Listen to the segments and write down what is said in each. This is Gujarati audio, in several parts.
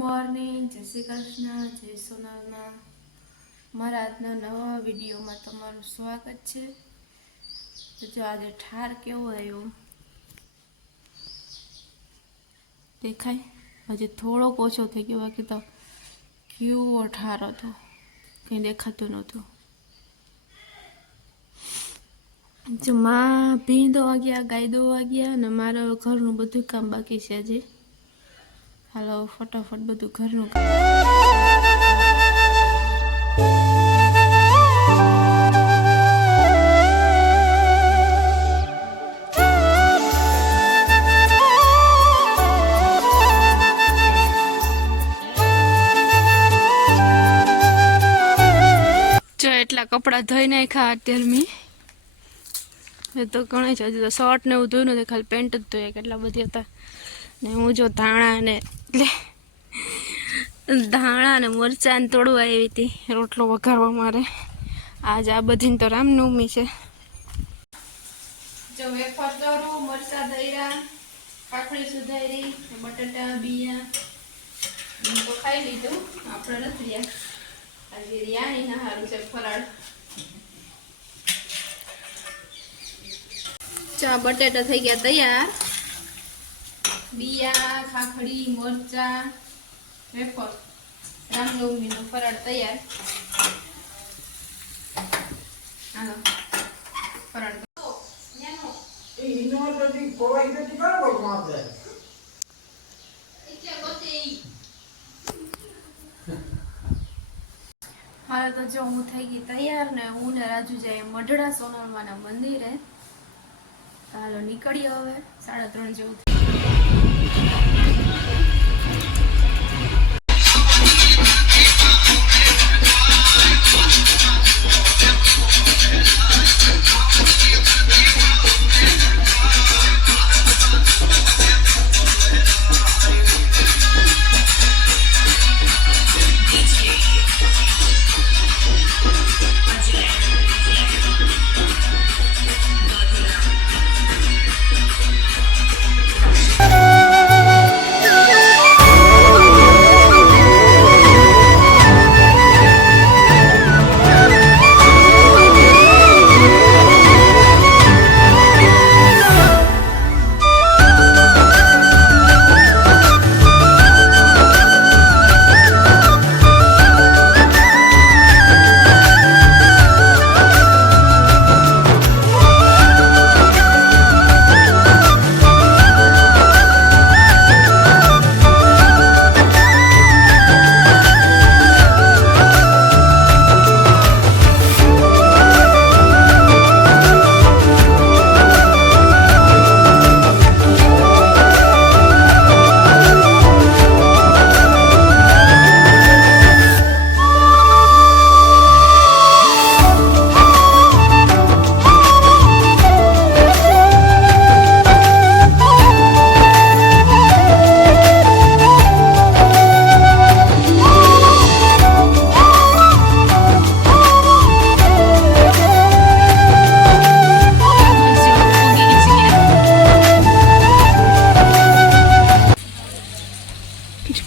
મોર્નિંગ, જય શ્રી કૃષ્ણ, જય સોનાલમાં મારા આજના નવા વિડીયોમાં તમારું સ્વાગત છે। તો જો આજે ઠાર કેવો આવ્યો દેખાય, હજી થોડોક ઓછો થઈ ગયો, બાકી તો કેવો ઠાર હતો, કંઈ દેખાતું નહોતું। જો માં ભીં દોવા ગયા, ગાય દોવા ગયા, અને મારા ઘરનું બધું કામ બાકી છે હજી। હાલો ફટાફટ બધું ઘરનું કામ। જો એટલા કપડાં ધોઈ નાખ્યા અત્યારે મેં તો ઘણા છે, હજી તો શર્ટ ને એવું ધોયું નથી, ખાલી પેન્ટ જ ધોયા, કેટલા બધી હતા ને। હું જો ધાણા ને મરચાં તોડવા આવી હતી રોટલો વઘારવા મારે। આજ આ બધી તો રામનવમી છે। જો વેફર તળું, મરચાં દળ્યા, કાકડી સુધારી, બટાટા બીયા તો ખાઈ લીધું, આપણે નથી રહ્યા। આજે રિયાની ના હારું છે ફરાળ। ચા બટેટા થઈ ગયા તૈયાર, બીયા, ખાખડી, મરચા, વેફર, રામનવમી નો ફરાળ તૈયાર। હાલો ફરાળ હાલો તો જો હું થઈ ગઈ તૈયાર ને હું ને રાજુ જાય મઢડા સોનલમાના મંદિરે। હાલો નીકળીએ હવે, 3:30 જેવું।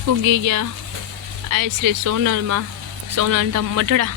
પૂગી ગયા આ શ્રી સોનલમાં, સોનલ ધામ મઢડા।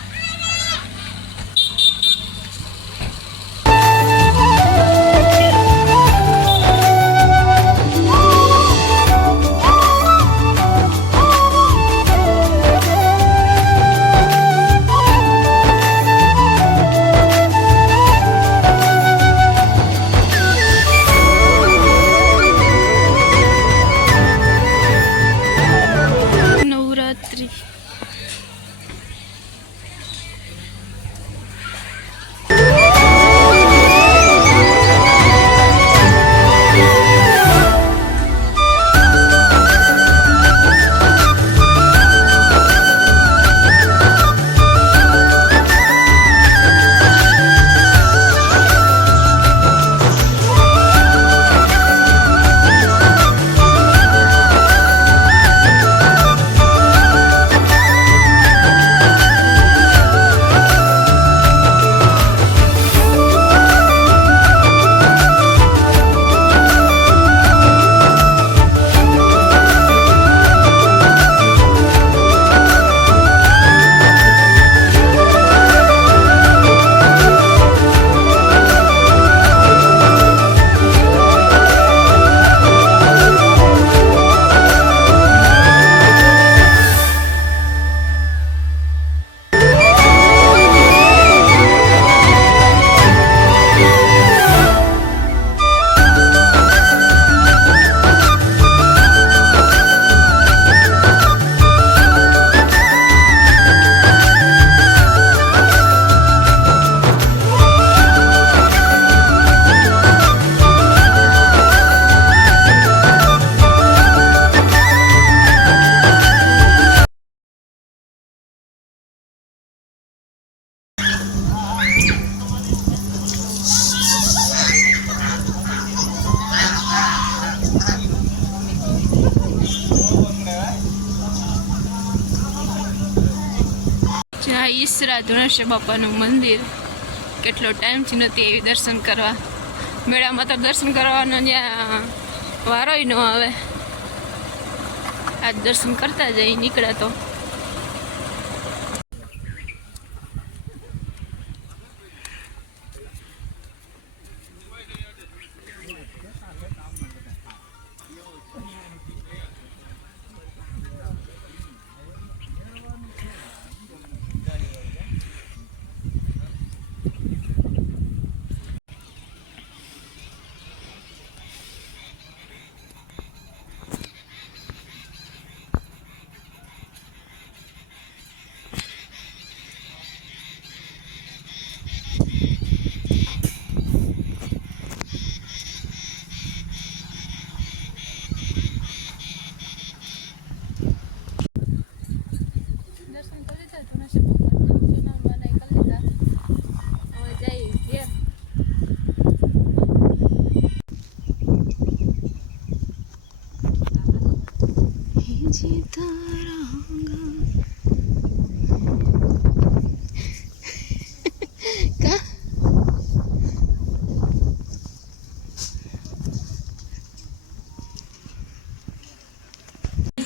આ ઈસરા ધુણેશ્વર બાપાનું મંદિર કેટલો ટાઈમથી નથી એવી દર્શન કરવા. મેળામાં તો દર્શન કરવાનો ત્યાં વારોય ન આવે. આજ દર્શન કરતા જઈ નીકળ્યા તો.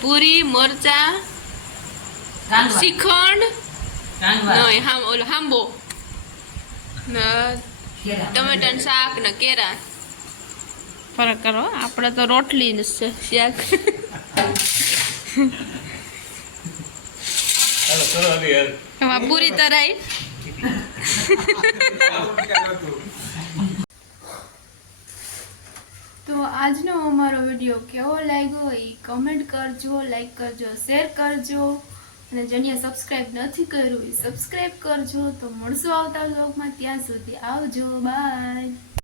પૂરી મરચા શ્રીખંડ નહીં હાંબો ટમેટાનું શાક ને કેરા. ફરક કરો, આપણે તો રોટલી ને શાક. એમાં પૂરી તરાઈ. તો આજનો અમારો વિડીયો કેવો લાગ્યો એ કમેન્ટ કરજો, લાઈક કરજો, શેર કરજો અને જેને સબસ્ક્રાઈબ નથી કર્યું એ સબસ્ક્રાઈબ કરજો. તો મળશું આવતા વ્લોગમાં. ત્યાં સુધી આવજો, બાય.